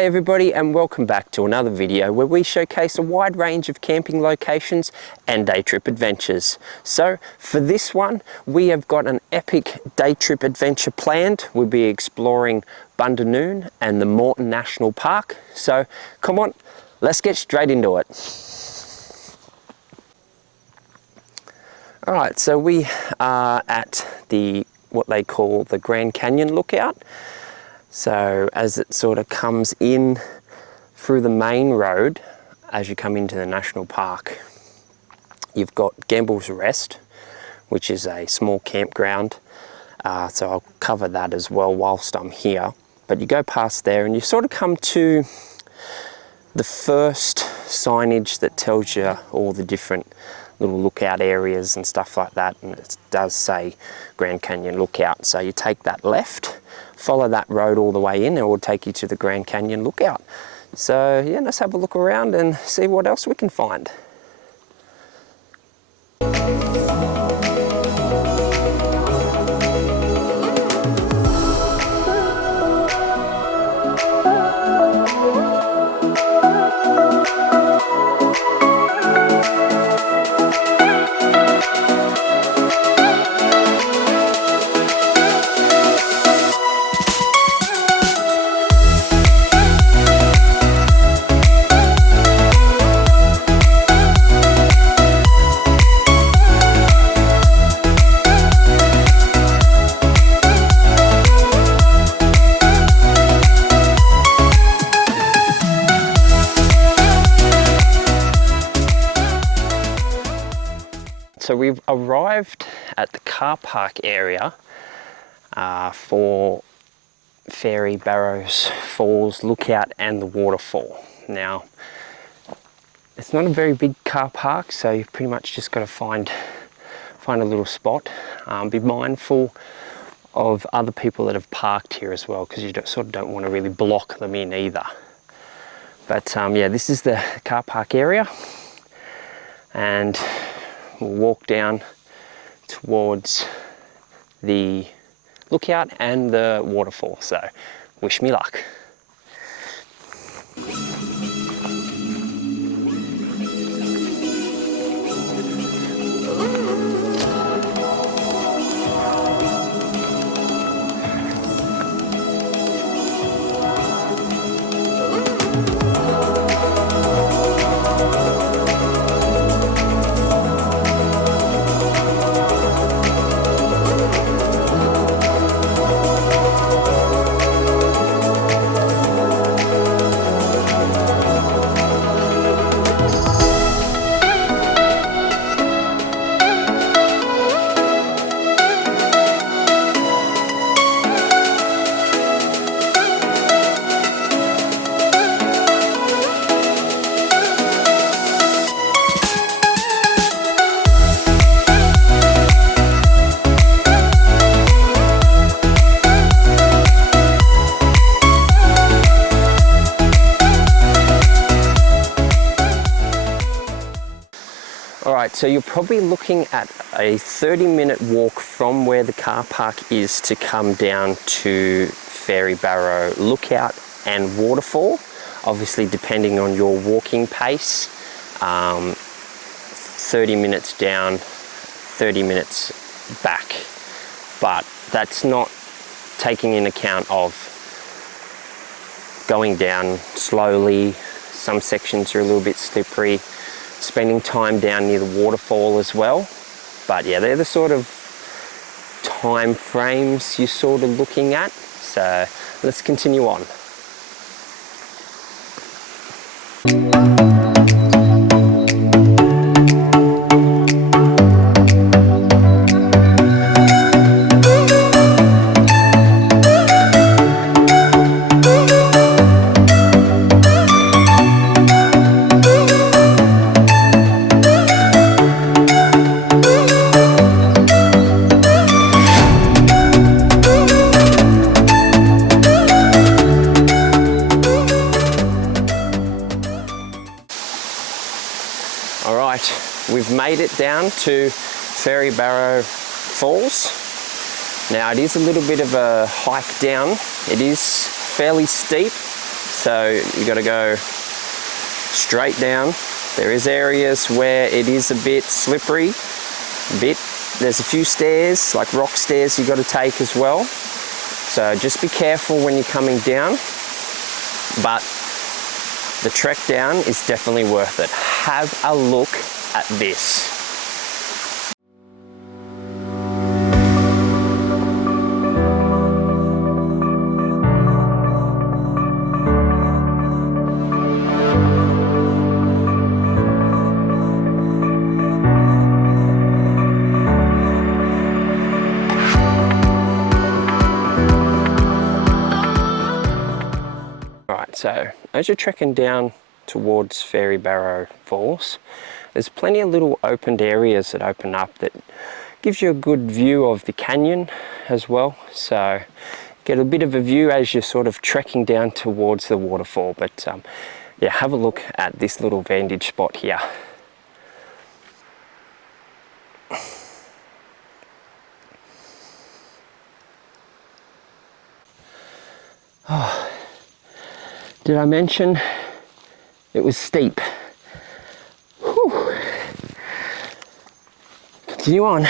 G'day everybody and welcome back to another video where we showcase a wide range of camping locations and day trip adventures. So for this one we have got an epic day trip adventure planned. We'll be exploring Bundanoon and the Morton National Park. So come on, let's get straight into it. Alright, so we are at what they call the Grand Canyon lookout. So as it sort of comes in through the main road, as you come into the national park, you've got Gamble's Rest, which is a small campground. So I'll cover that as well whilst I'm here. But you go past there and you sort of come to the first signage that tells you all the different little lookout areas and stuff like that, and it does say Grand Canyon Lookout. So you take that left, follow that road all the way in, and it will take you to the Grand Canyon Lookout. So yeah, let's have a look around and see what else we can find. So we've arrived at the car park area for Fairy Barrows Falls Lookout and the waterfall. Now, it's not a very big car park, so you've pretty much just got to find a little spot. Be mindful of other people that have parked here as well, because you sort of don't want to really block them in either. But yeah, this is the car park area, and we'll walk down towards the lookout and the waterfall, so wish me luck. Alright, so you're probably looking at a 30-minute walk from where the car park is to come down to Fairy Barrow Lookout and Waterfall. Obviously, depending on your walking pace, 30 minutes down, 30 minutes back. But that's not taking in account of going down slowly. Some sections are a little bit slippery. Spending time down near the waterfall as well. But yeah, they're the sort of time frames you're sort of looking at. So let's continue on. We've made it down to Fairy Barrow Falls. Now it is a little bit of a hike down. It is fairly steep, so you got to go straight down. There is areas where it is a bit slippery, there's a few stairs, like rock stairs you got to take as well. So just be careful when you're coming down, but the trek down is definitely worth it. Have a look at this. So as you're trekking down towards Fairy Barrow Falls, there's plenty of little opened areas that open up that gives you a good view of the canyon as well. So get a bit of a view as you're sort of trekking down towards the waterfall. But yeah, have a look at this little vantage spot here. Oh. Did I mention it was steep? Whew. Continue on.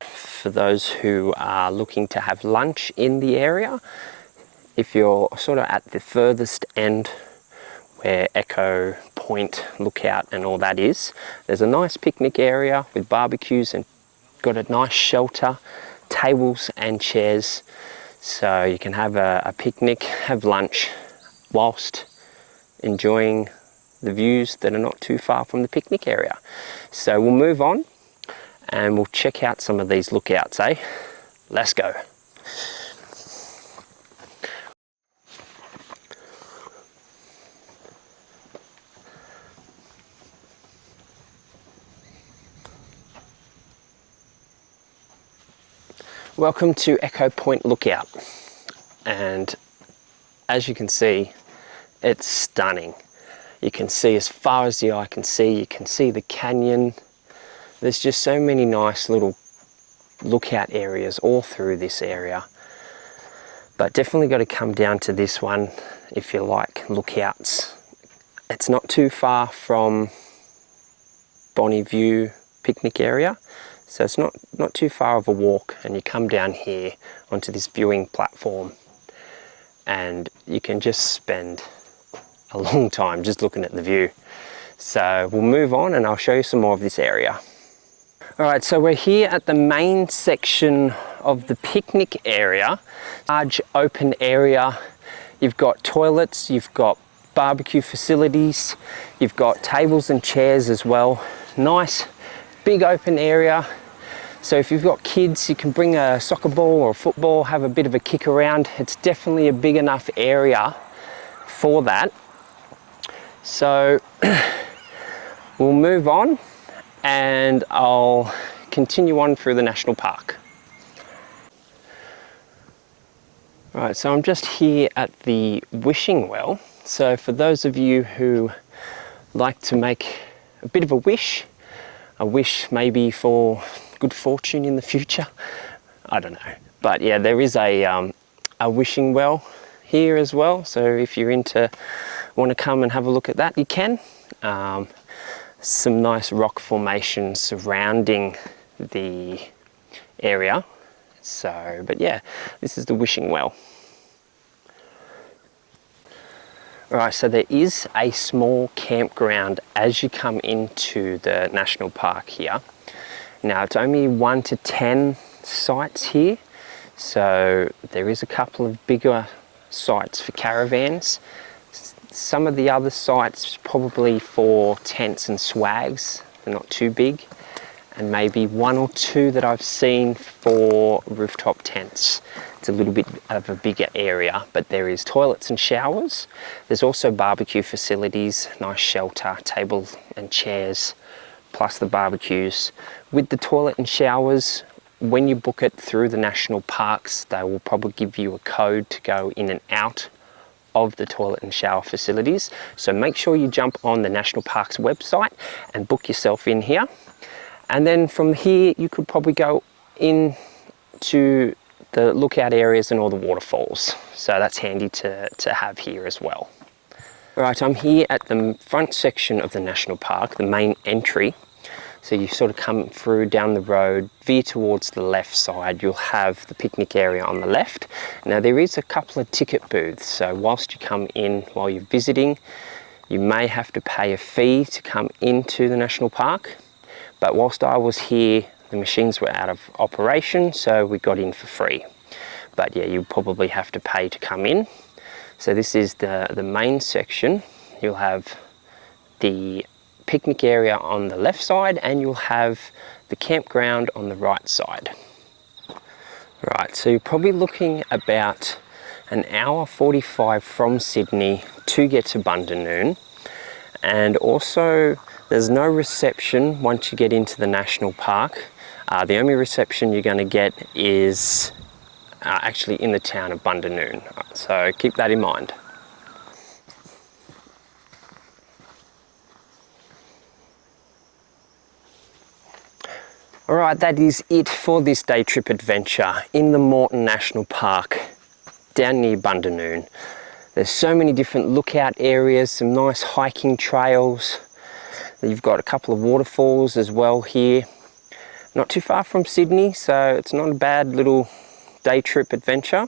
For those who are looking to have lunch in the area, if you're sort of at the furthest end where Echo Point Lookout and all that is, there's a nice picnic area with barbecues and got a nice shelter, tables and chairs, so you can have a picnic, have lunch whilst enjoying the views that are not too far from the picnic area. So we'll move on and we'll check out some of these lookouts, eh? Let's go. Welcome to Echo Point Lookout, and as you can see, it's stunning. You can see as far as the eye can see, you can see the canyon. There's just so many nice little lookout areas all through this area, but definitely got to come down to this one if you like lookouts. It's not too far from Bonnie View picnic area, so it's not too far of a walk, and you come down here onto this viewing platform and you can just spend a long time just looking at the view. So we'll move on and I'll show you some more of this area. Alright, so we're here at the main section of the picnic area. Large open area. You've got toilets, you've got barbecue facilities, you've got tables and chairs as well. Nice big open area. So if you've got kids, you can bring a soccer ball or a football, have a bit of a kick around. It's definitely a big enough area for that. So we'll move on and I'll continue on through the national park. Right, so I'm just here at the wishing well. So for those of you who like to make a bit of a wish maybe for good fortune in the future, I don't know. But yeah, there is a wishing well here as well. So if you're want to come and have a look at that, you can. Some nice rock formations surrounding the area. So, but yeah, this is the wishing well. Alright, so there is a small campground as you come into the national park here. Now it's only 1 to 10 sites here, so there is a couple of bigger sites for caravans. Some of the other sites probably for tents and swags, they're not too big, and maybe 1 or 2 that I've seen for rooftop tents. It's a little bit of a bigger area, but there is toilets and showers. There's also barbecue facilities, nice shelter, table and chairs, plus the barbecues. With the toilet and showers, when you book it through the national parks, they will probably give you a code to go in and out of the toilet and shower facilities. So make sure you jump on the national parks website and book yourself in here. And then from here, you could probably go in to the lookout areas and all the waterfalls. So that's handy to have here as well. Right, I'm here at the front section of the national park, the main entry. So you sort of come through down the road, veer towards the left side, you'll have the picnic area on the left. Now there is a couple of ticket booths, so whilst you come in while you're visiting, you may have to pay a fee to come into the national park. But whilst I was here, the machines were out of operation, so we got in for free. But yeah, you probably have to pay to come in. So this is the main section. You'll have the picnic area on the left side and you'll have the campground on the right side. Right, so you're probably looking about an hour 45 from Sydney to get to Bundanoon. And also there's no reception once you get into the national park. The only reception you're going to get is actually in the town of Bundanoon. So keep that in mind. Alright, that is it for this day trip adventure in the Morton National Park down near Bundanoon. There's so many different lookout areas, some nice hiking trails. You've got a couple of waterfalls as well here. Not too far from Sydney, so it's not a bad little day trip adventure.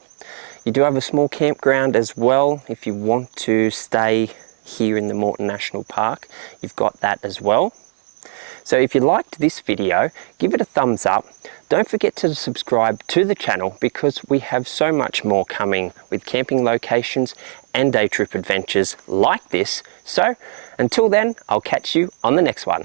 You do have a small campground as well if you want to stay here in the Morton National Park. You've got that as well. So if you liked this video, give it a thumbs up. Don't forget to subscribe to the channel because we have so much more coming with camping locations and day trip adventures like this. So until then, I'll catch you on the next one.